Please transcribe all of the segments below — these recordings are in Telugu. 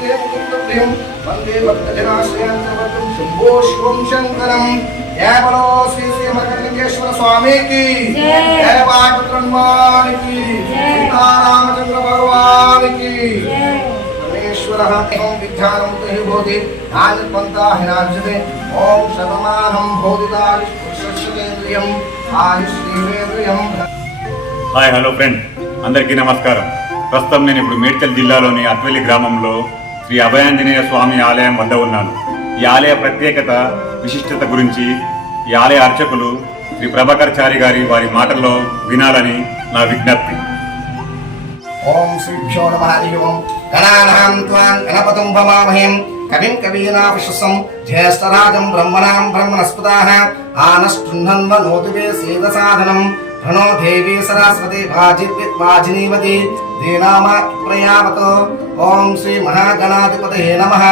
वंदे भक्तजनाश्रयं शंभो शिवं शंकरं। जय बोलो श्री श्री मरकतलिंगेश्वर स्वामी की जय, बाटुत्रन्वान की सीतारामचंद्र भगवान की परमेश्वरः एवं विद्यानं तहि भवति ज्ञानपन्था हिनार्जते। ओम शतमानं भोदितायुष्येन्द्रियं आयुष्येन्द्रियं। हाय हेलो फ्रेंड, అందరికీ నమస్కారం। ప్రస్తుతం నేను ఇప్పుడు మేడ్చల్ జిల్లాలోని అత్వెల్లి గ్రామంలో శ్రీ అభయాంజనేయ స్వామి ఆలయం వద్ద ఉన్నాను। ఈ ఆలయ ప్రత్యేకత విశిష్టత గురించి ఈ ఆలయ అర్చకులు శ్రీ ప్రభాకర్ చారి గారి వారి మాటల్లో వినాలని నా విజ్ఞప్తి। ఓం శ్రీభ్యో నమః హరి ఓం గణానాం త్వాం గణపతిం భవామహేం కవిం కవీనావిశ్వం జ్యేష్ఠరాజం బ్రహ్మణాం బ్రహ్మణస్పతాః ఆనశ్చృణ్వన్నోతివే సేదసాధనం प्रणो देवी सरस्वती वाजिनीवती देनाम प्रयावतो। ओम श्री महागणाधिपतये नमः।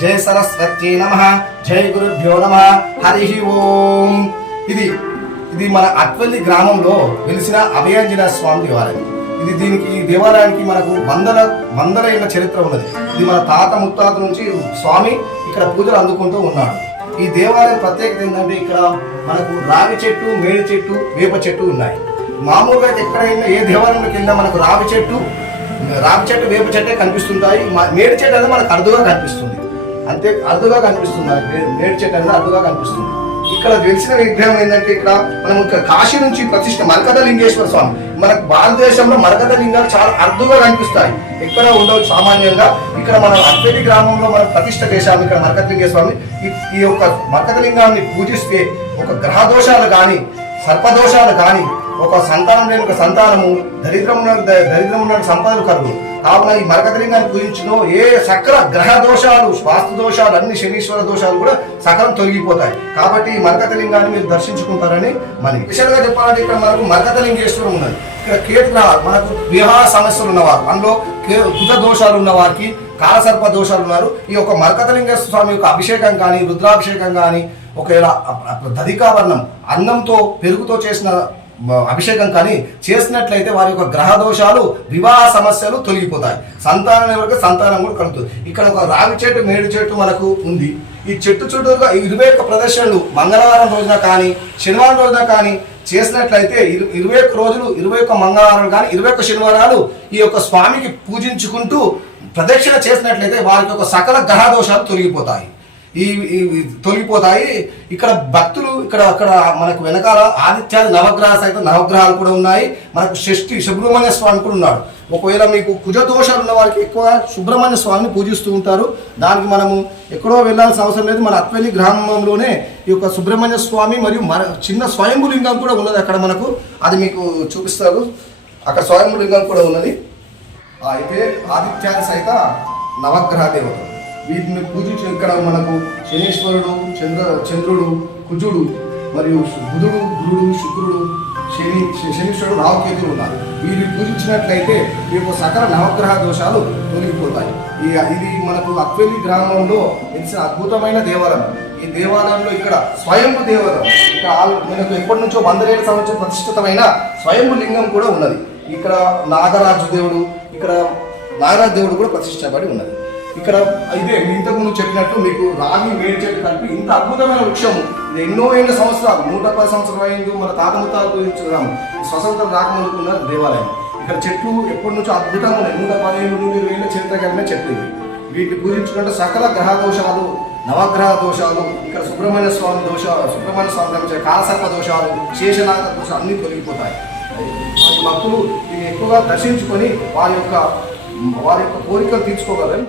जय सरस्वती नमः। जय गुरुभ्यो नमः। हरि ओम। ఇది మన అత్వెల్లి గ్రామంలో వెలిసిన అభయాంజనేయ స్వామి దేవాలయం। దీనికి ఈ దేవాలయానికి మనకు వందల ఏళ్ల చరిత్ర ఉన్నది। ఇది మన తాత ముత్తాత నుంచి స్వామి ఇక్కడ పూజలు అందుకుంటూ ఉన్నాడు। ఈ దేవాలయం ప్రత్యేకత ఏంటంటే ఇక్కడ మనకు రావి చెట్టు, మేడి చెట్టు, వేప చెట్టు ఉన్నాయి। మామూలుగా ఎక్కడైనా ఏ దేవాలయంలోకి వెళ్ళినా మనకు రావి చెట్టు, వేప చెట్టే కనిపిస్తుంటాయి। మేడి చెట్టు అనేది మనకు అరుదుగా కనిపిస్తుంది, అంతే అరుదుగా కనిపిస్తుంది। మేడి చెట్టు అనేది అరుదుగా కనిపిస్తుంది। ఇక్కడ వెలిసిన విగ్రహం ఏంటంటే ఇక్కడ మనం కాశీ నుంచి ప్రతిష్ఠ మరకతలింగేశ్వర స్వామి। మనకు భారతదేశంలో మరకత లింగాలు చాలా అరుదుగా కనిపిస్తాయి, ఎక్కడ ఉండవు సామాన్యంగా। ఇక్కడ మన అత్వెల్లి గ్రామంలో మనం ప్రతిష్ఠ చేశాము ఇక్కడ మరకతలింగేశ్వర స్వామి। ఈ యొక్క మరకతలింగాన్ని పూజిస్తే ఒక గ్రహ దోషాలు కానీ, సర్పదోషాలు కానీ, ఒక సంతానం లేని ఒక సంతానము, దరిద్రం సంపదలు కలుగు కావున ఈ మరకతలింగాన్ని పూజించిన ఏ సకల గ్రహ దోషాలు, వాస్తు దోషాలు, అన్ని శనీశ్వర దోషాలు కూడా సకలం తొలగిపోతాయి। కాబట్టి ఈ మరకతలింగాన్ని మీరు దర్శించుకుంటారని మనకి విషయంగా చెప్పాలంటే ఇక్కడ మనకు మరకతలింగేశ్వరం ఉన్నది। ఇక్కడ కేతు మనకు వివాహ సమస్యలు ఉన్నవారు, అందులో కుజ దోషాలు ఉన్న వారికి, కాలసర్ప దోషాలు ఉన్నారు, ఈ యొక్క మరకతలింగేశ్వర స్వామి యొక్క అభిషేకం కానీ, రుద్రాభిషేకం కానీ, ఒకవేళ దధికావర్ణం అన్నంతో పెరుగుతో చేసిన అభిషేకం కానీ చేసినట్లయితే వారి యొక్క గ్రహ దోషాలు, వివాహ సమస్యలు తొలగిపోతాయి। సంతానం ఎవరికి సంతానం కూడా కలుగుతుంది। ఇక్కడ ఒక రావి చెట్టు, మేడి చెట్టు మనకు ఉంది। ఈ చెట్టు చుట్టూగా 21 ప్రదర్శనలు మంగళవారం రోజున కానీ, శనివారం రోజున కానీ చేసినట్లయితే 21 రోజులు, 21 మంగళవారాలు కానీ 21 శనివారాలు ఈ యొక్క స్వామికి పూజించుకుంటూ ప్రదక్షిణ చేసినట్లయితే వారికి యొక్క సకల గ్రహ దోషాలు తొలగిపోతాయి। ఇక్కడ భక్తులు అక్కడ మనకు వెనకాల ఆదిత్యాది నవగ్రహ సైతం నవగ్రహాలు కూడా ఉన్నాయి। మనకు షష్ఠి సుబ్రహ్మణ్య స్వామి కూడా ఉన్నాడు। ఒకవేళ మీకు కుజ దోషాలు ఉన్న వారికి ఎక్కువ సుబ్రహ్మణ్య స్వామిని పూజిస్తూ ఉంటారు। దానికి మనము ఎక్కడో వెళ్ళాల్సిన అవసరం లేదు, మన అత్వెల్లి గ్రామంలోనే ఈ యొక్క సుబ్రహ్మణ్య స్వామి మరియు చిన్న స్వయంభులింగం కూడా ఉన్నది అక్కడ మనకు, అది మీకు చూపిస్తారు। అక్కడ స్వయంభులింగం కూడా ఉన్నది। అయితే ఆదిత్యాది సైత నవగ్రహ దేవత వీటిని పూజించిన ఇక్కడ మనకు శనీశ్వరుడు, చంద్రుడు, కుజుడు మరియు బుధుడు, గురుడు, శుక్రుడు, శనీశ్వరుడు, రాహుకేతులు ఉన్నారు। వీరిని పూజించినట్లయితే ఈ యొక్క సకల నవగ్రహ దోషాలు తొలగిపోతాయి। ఇది మనకు అత్వెల్లి గ్రామంలో తెలిసిన అద్భుతమైన దేవాలయం। ఈ దేవాలయంలో ఇక్కడ స్వయంభు దేవత, ఇక్కడ మనకు ఎప్పటి నుంచో 100 ఏళ్ల సంవత్సరం ప్రతిష్ఠితమైన స్వయంభు లింగం కూడా ఉన్నది। ఇక్కడ నాగరాజు దేవుడు కూడా ప్రతిష్ఠించబడి ఉన్నది। ఇక్కడ ఇదే ఇంతకుముందు చెప్పినట్టు మీకు రాగి, మేడి చెట్టు కలిపి ఇంత అద్భుతమైన వృక్షము, ఇది ఎన్నో ఏళ్ళ సంవత్సరాలు, 110 సంవత్సరాలు అయింది మన తాత ముత్తాతలు స్వతంత్రం రాకముందుకున్న దేవాలయం। ఇక్కడ చెట్లు ఎప్పటి నుంచో అద్భుతంగా ఉన్నాయి, 115 నుండి 20 ఏళ్ళ చరిత్ర కలిగిన చెట్లు ఇవి। వీటిని పూజించుకుంటే సకల గ్రహ దోషాలు, నవగ్రహ దోషాలు, ఇక్కడ సుబ్రహ్మణ్య స్వామి కాలసర్ప దోషాలు, శేషనాగ దోషాలు అన్నీ తొలగిపోతాయి। భక్తులు దీన్ని ఎక్కువగా దర్శించుకొని వారి యొక్క కోరికలు తీర్చుకోగలరు।